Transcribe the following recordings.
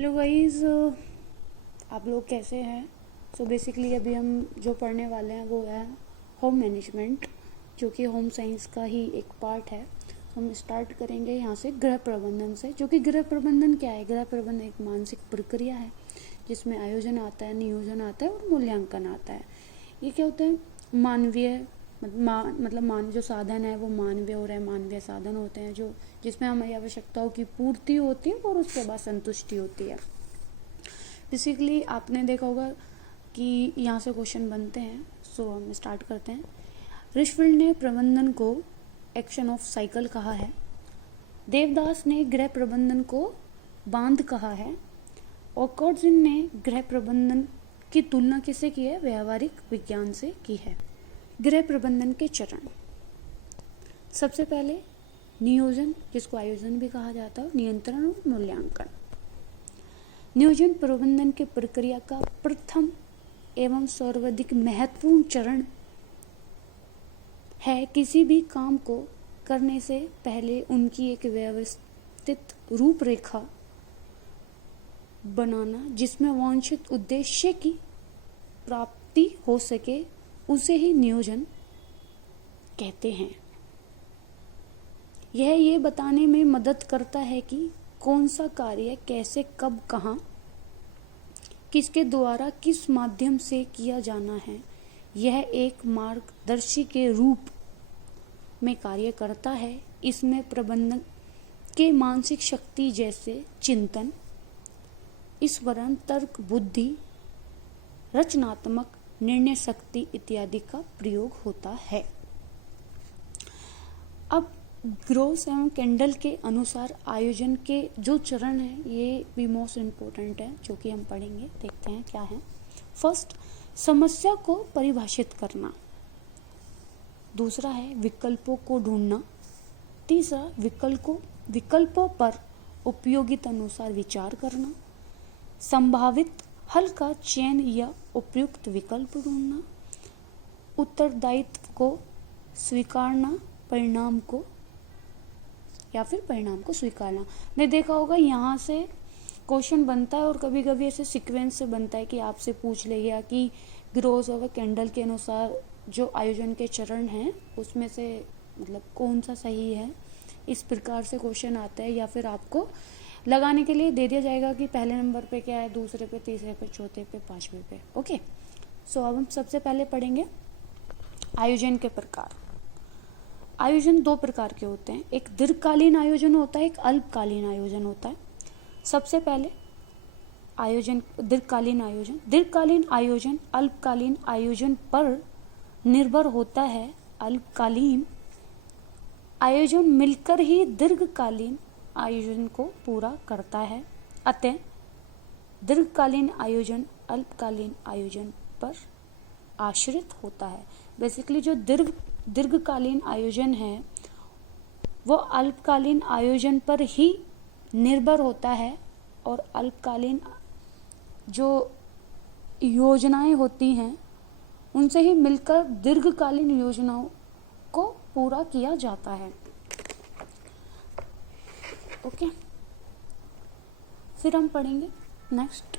Hello guys, आप लोग कैसे हैं। सो बेसिकली अभी हम जो पढ़ने वाले हैं वो है होम मैनेजमेंट, जो कि होम साइंस का ही एक पार्ट है। हम स्टार्ट करेंगे यहाँ से गृह प्रबंधन से, जो कि गृह प्रबंधन क्या है। गृह प्रबंधन एक मानसिक प्रक्रिया है जिसमें आयोजन आता है, नियोजन आता है और मूल्यांकन आता है। ये क्या होता है, मानवीय मतलब जो साधन है वो मानवीय और अमानवीय साधन होते हैं, जो जिसमें हमारी आवश्यकताओं की पूर्ति होती है और उसके बाद संतुष्टि होती है। बेसिकली आपने देखा होगा कि यहाँ से क्वेश्चन बनते हैं। सो हम स्टार्ट करते हैं। रिशफील्ड ने प्रबंधन को एक्शन ऑफ साइकिल कहा है। देवदास ने गृह प्रबंधन को बांध कहा है। ओकॉर्जिन ने गृह प्रबंधन की तुलना किससे की है, व्यवहारिक विज्ञान से की है। गृह प्रबंधन के चरण, सबसे पहले नियोजन, जिसको आयोजन भी कहा जाता है, नियंत्रण और मूल्यांकन। नियोजन प्रबंधन की प्रक्रिया का प्रथम एवं सर्वाधिक महत्वपूर्ण चरण है। किसी भी काम को करने से पहले उनकी एक व्यवस्थित रूपरेखा बनाना, जिसमें वांछित उद्देश्य की प्राप्ति हो सके, उसे ही नियोजन कहते हैं। यह ये बताने में मदद करता है कि कौन सा कार्य कैसे, कब, कहाँ, किसके द्वारा, किस माध्यम से किया जाना है। यह एक मार्गदर्शी के रूप में कार्य करता है। इसमें प्रबंधन के मानसिक शक्ति जैसे चिंतन, स्मरण, तर्क, बुद्धि, रचनात्मक निर्णय शक्ति इत्यादि का प्रयोग होता है। अब ग्रोस एवं कैंडल के अनुसार आयोजन के जो चरण हैं ये भी मोस्ट इम्पोर्टेंट है, जो कि हम पढ़ेंगे। देखते हैं क्या है। फर्स्ट, समस्या को परिभाषित करना। दूसरा है विकल्पों को ढूंढना। तीसरा, विकल्पों पर उपयोगिता अनुसार विचार करना। संभावित हल का चयन या उपयुक्त विकल्प ढूंढना। उत्तरदायित्व को स्वीकारना, परिणाम को स्वीकारना। ने देखा होगा यहाँ से क्वेश्चन बनता है और कभी कभी ऐसे सीक्वेंस से बनता है कि आपसे पूछ लेगा कि ग्रोस और कैंडल के अनुसार जो आयोजन के चरण हैं उसमें से मतलब कौन सा सही है। इस प्रकार से क्वेश्चन आता है, या फिर आपको लगाने के लिए दे दिया जाएगा कि पहले नंबर पे क्या है, दूसरे पे, तीसरे पे, चौथे पे, पांचवे पे। ओके, सो अब हम सबसे पहले पढ़ेंगे आयोजन के प्रकार। आयोजन दो प्रकार के होते हैं, एक दीर्घकालीन आयोजन होता है, एक अल्पकालीन आयोजन होता है। सबसे पहले आयोजन दीर्घकालीन आयोजन अल्पकालीन आयोजन पर निर्भर होता है। अल्पकालीन आयोजन मिलकर ही दीर्घकालीन आयोजन को पूरा करता है। अतः दीर्घकालीन आयोजन अल्पकालीन आयोजन पर आश्रित होता है। बेसिकली जो दीर्घकालीन आयोजन है वो अल्पकालीन आयोजन पर ही निर्भर होता है, और अल्पकालीन जो योजनाएं होती हैं उनसे ही मिलकर दीर्घकालीन योजनाओं को पूरा किया जाता है। ओके, फिर हम पढ़ेंगे नेक्स्ट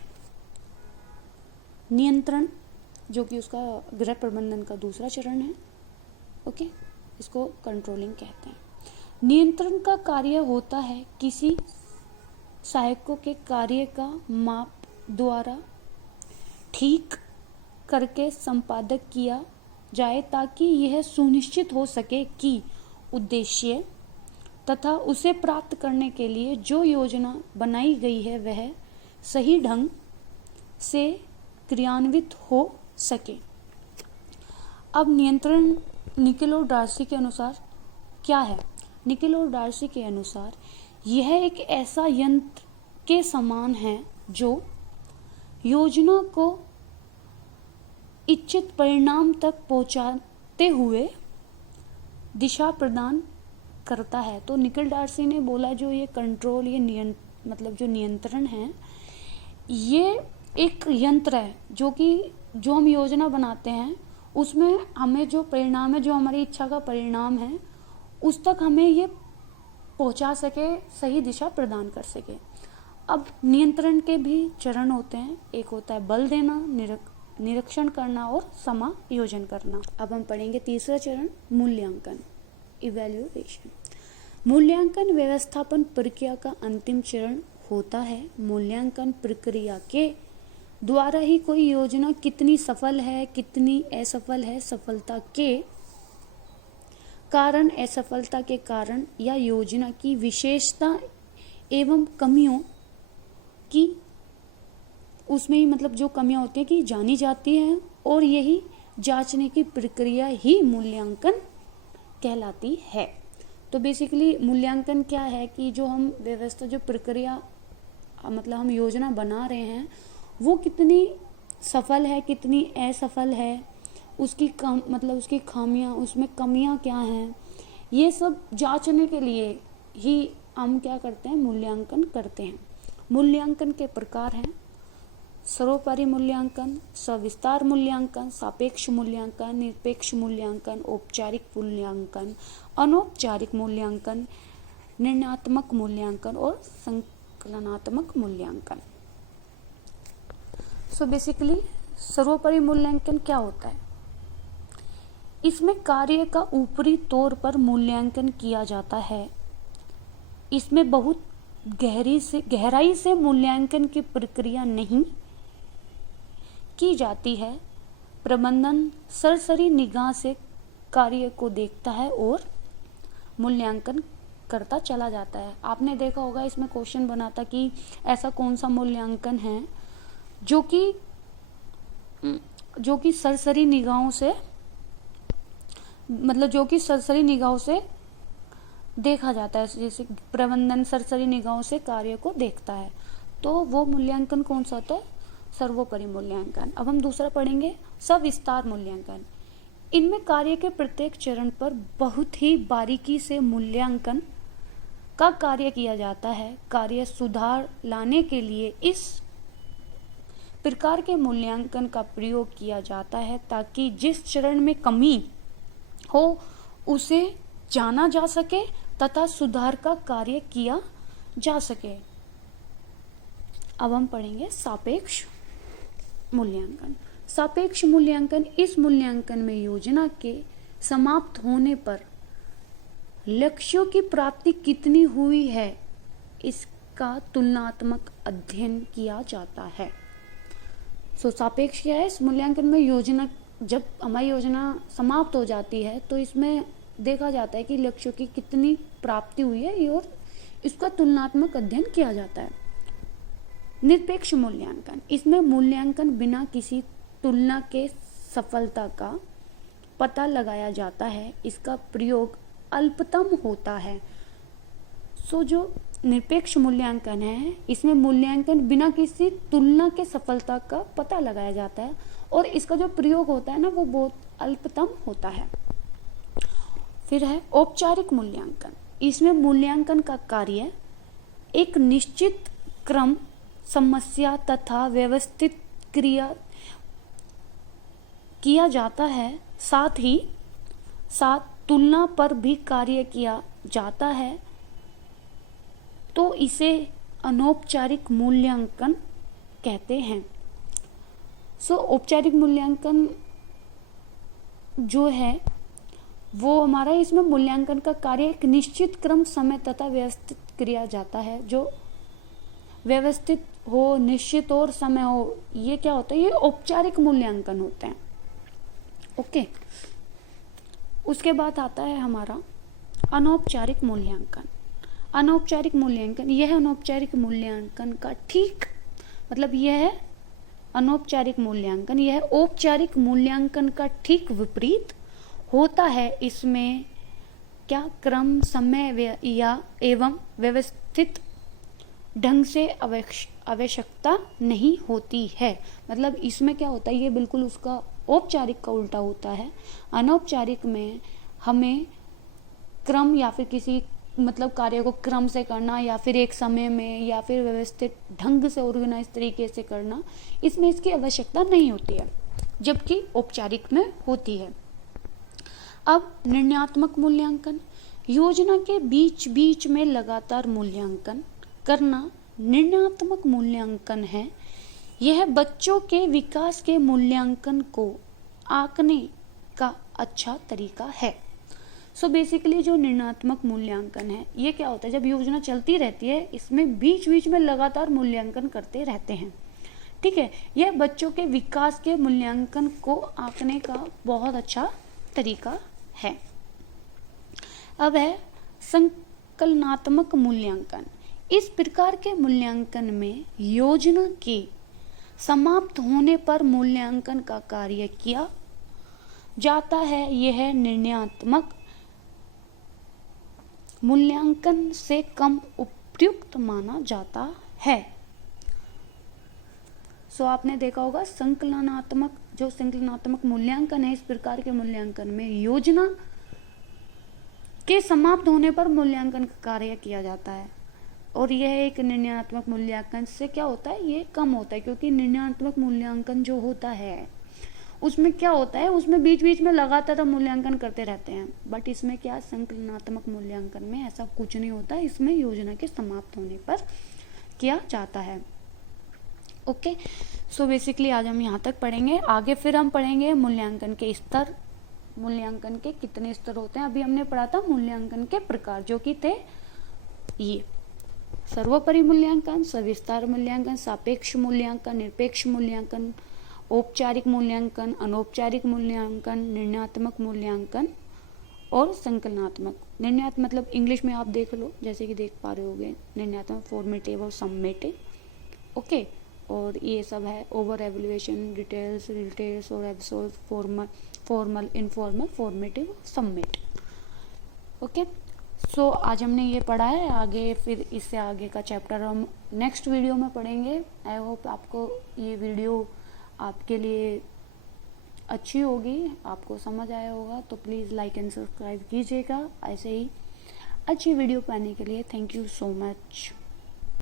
नियंत्रण, जो कि उसका गृह प्रबंधन का दूसरा चरण है। ओके, इसको कंट्रोलिंग कहते हैं। नियंत्रण का कार्य होता है किसी सहायकों के कार्य का माप द्वारा ठीक करके संपादक किया जाए, ताकि यह सुनिश्चित हो सके कि उद्देश्य तथा उसे प्राप्त करने के लिए जो योजना बनाई गई है वह सही ढंग से क्रियान्वित हो सके। अब नियंत्रण निकेल और डार्सी के अनुसार क्या है। निकेल और डार्सी के अनुसार यह एक ऐसा यंत्र के समान है जो योजना को इच्छित परिणाम तक पहुंचाते हुए दिशा प्रदान करता है। तो निकेल डार्सी ने बोला जो ये कंट्रोल, ये मतलब जो नियंत्रण है, ये एक यंत्र है जो हम योजना बनाते हैं उसमें हमें जो परिणाम है, जो हमारी इच्छा का परिणाम है, उस तक हमें ये पहुंचा सके, सही दिशा प्रदान कर सके। अब नियंत्रण के भी चरण होते हैं, एक होता है बल देना, निरीक्षण करना और समायोजन करना। अब हम पढ़ेंगे तीसरा चरण, मूल्यांकन, इवैल्यूएशन। मूल्यांकन व्यवस्थापन प्रक्रिया का अंतिम चरण होता है। मूल्यांकन प्रक्रिया के द्वारा ही कोई योजना कितनी सफल है, कितनी असफल है, सफलता के कारण, असफलता के कारण या योजना की विशेषता एवं कमियों की, उसमें ही मतलब जो कमियां होती हैं कि जानी जाती हैं, और यही जांचने की प्रक्रिया ही मूल्यांकन कहलाती है। तो बेसिकली मूल्यांकन क्या है कि जो हम व्यवस्था, जो प्रक्रिया मतलब हम योजना बना रहे हैं, वो कितनी सफल है, कितनी असफल है, उसकी मतलब उसकी खामियां, उसमें कमियां क्या हैं, ये सब जांचने के लिए ही हम क्या करते हैं, मूल्यांकन करते हैं। मूल्यांकन के प्रकार हैं सर्वोपरि मूल्यांकन, सविस्तार मूल्यांकन, सापेक्ष मूल्यांकन, निरपेक्ष मूल्यांकन, औपचारिक मूल्यांकन, अनौपचारिक मूल्यांकन, निर्णयात्मक मूल्यांकन और संकलनात्मक मूल्यांकन। सो बेसिकली सर्वोपरि मूल्यांकन क्या होता है? इसमें कार्य का ऊपरी तौर पर मूल्यांकन किया जाता है। इसमें बहुत गहराई से मूल्यांकन की प्रक्रिया नहीं की जाती है। प्रबंधन सरसरी निगाह से कार्य को देखता है और मूल्यांकन करता चला जाता है। आपने देखा होगा इसमें क्वेश्चन बना था कि ऐसा कौन सा मूल्यांकन है जो कि सरसरी निगाहों से, मतलब जो कि सरसरी निगाहों से देखा जाता है, जैसे प्रबंधन सरसरी निगाहों से कार्य को देखता है, तो वो मूल्यांकन कौन सा होता है? सर्वोपरि मूल्यांकन। अब हम दूसरा पढ़ेंगे, सविस्तार मूल्यांकन। इनमें कार्य के प्रत्येक चरण पर बहुत ही बारीकी से मूल्यांकन का कार्य किया जाता है। कार्य सुधार लाने के लिए इस प्रकार के मूल्यांकन का प्रयोग किया जाता है ताकि जिस चरण में कमी हो उसे जाना जा सके तथा सुधार का कार्य किया जा सके। अब हम पढ़ेंगे सापेक्ष मूल्यांकन। सापेक्ष मूल्यांकन, इस मूल्यांकन में योजना के समाप्त होने पर लक्ष्यों की प्राप्ति कितनी हुई है इसका तुलनात्मक अध्ययन किया जाता है। सापेक्ष क्या है? इस मूल्यांकन में योजना, जब हमारी योजना समाप्त हो जाती है तो इसमें देखा जाता है कि लक्ष्यों की कितनी प्राप्ति हुई है और इसका तुलनात्मक अध्ययन किया जाता है। निरपेक्ष मूल्यांकन, इसमें मूल्यांकन बिना किसी तुलना के सफलता का पता लगाया जाता है। इसका प्रयोग अल्पतम होता है। जो निरपेक्ष मूल्यांकन है, इसमें मूल्यांकन बिना किसी तुलना के सफलता का पता लगाया जाता है और इसका जो प्रयोग होता है ना, वो बहुत अल्पतम होता है। फिर है औपचारिक मूल्यांकन। इसमें मूल्यांकन का कार्य एक निश्चित क्रम, समस्या तथा व्यवस्थित क्रिया किया जाता है। साथ ही साथ तुलना पर भी कार्य किया जाता है, तो इसे अनौपचारिक मूल्यांकन कहते हैं। औपचारिक मूल्यांकन जो है वो हमारा, इसमें मूल्यांकन का कार्य एक निश्चित क्रम, समय तथा व्यवस्थित किया जाता है। जो व्यवस्थित हो, निश्चित और समय हो, ये क्या होता है? ये औपचारिक मूल्यांकन होते हैं। ओके, उसके बाद आता है हमारा अनौपचारिक मूल्यांकन। अनौपचारिक मूल्यांकन, यह अनौपचारिक मूल्यांकन का ठीक मतलब यह है अनौपचारिक मूल्यांकन, यह औपचारिक मूल्यांकन का ठीक विपरीत होता है। इसमें क्या क्रम, समय या एवं व्यवस्थित ढंग से आवश्यकता नहीं होती है। मतलब इसमें क्या होता है, ये बिल्कुल उसका औपचारिक का उल्टा होता है। अनौपचारिक में हमें क्रम या फिर किसी मतलब कार्य को क्रम से करना या फिर एक समय में या फिर व्यवस्थित ढंग से ऑर्गेनाइज तरीके से करना, इसमें इसकी आवश्यकता नहीं होती है, जबकि औपचारिक में होती है। अब निर्णयात्मक मूल्यांकन, योजना के बीच बीच में लगातार मूल्यांकन करना निर्णयात्मक मूल्यांकन है, यह बच्चों के विकास के मूल्यांकन को आंकने का अच्छा तरीका है। सो बेसिकली जो निर्णयात्मक मूल्यांकन है ये क्या होता है, जब योजना चलती रहती है इसमें बीच बीच में लगातार मूल्यांकन करते रहते हैं, ठीक है। यह बच्चों के विकास के मूल्यांकन को आंकने का बहुत अच्छा तरीका है। अब है संकलनात्मक मूल्यांकन। इस प्रकार के मूल्यांकन में योजना के समाप्त होने पर मूल्यांकन का कार्य किया जाता है। यह निर्णयात्मक मूल्यांकन से कम उपयुक्त माना जाता है। सो आपने देखा होगा संकलनात्मक मूल्यांकन है, इस प्रकार के मूल्यांकन में योजना के समाप्त होने पर मूल्यांकन का कार्य किया जाता है, और यह एक निर्णयात्मक मूल्यांकन से क्या होता है, ये कम होता है, क्योंकि निर्णयात्मक मूल्यांकन जो होता है उसमें क्या होता है, उसमें बीच बीच में लगातार मूल्यांकन करते रहते हैं। बट इसमें क्या, संकलनात्मक मूल्यांकन में ऐसा कुछ नहीं होता, इसमें योजना के समाप्त होने पर किया जाता है। ओके, सो बेसिकली आज हम यहाँ तक पढ़ेंगे। आगे फिर हम पढ़ेंगे मूल्यांकन के स्तर, मूल्यांकन के कितने स्तर होते हैं। अभी हमने पढ़ा था मूल्यांकन के प्रकार, जो कि थे ये सर्वोपरि मूल्यांकन, सविस्तार मूल्यांकन, सापेक्ष मूल्यांकन, निरपेक्ष मूल्यांकन, औपचारिक मूल्यांकन, अनौपचारिक मूल्यांकन, निर्णयात्मक मूल्यांकन और संकलनात्मक। निर्णयात्मक मतलब इंग्लिश में आप देख लो, जैसे कि देख पा रहे होगे, निर्णयात्मक, फॉर्मेटिव और सम्मेटिव। ओके, और ये सब है ओवर एवल्यूएशन, डिटेल्स और absolve, formal, informal, formative, summative. Okay, so आज हमने ये पढ़ा है। आगे फिर इससे आगे का चैप्टर हम नेक्स्ट वीडियो में पढ़ेंगे। आई होप आपको ये वीडियो आपके लिए अच्छी होगी, आपको समझ आया होगा। तो प्लीज़ लाइक एंड सब्सक्राइब कीजिएगा ऐसे ही अच्छी वीडियो पाने के लिए। Thank you so much.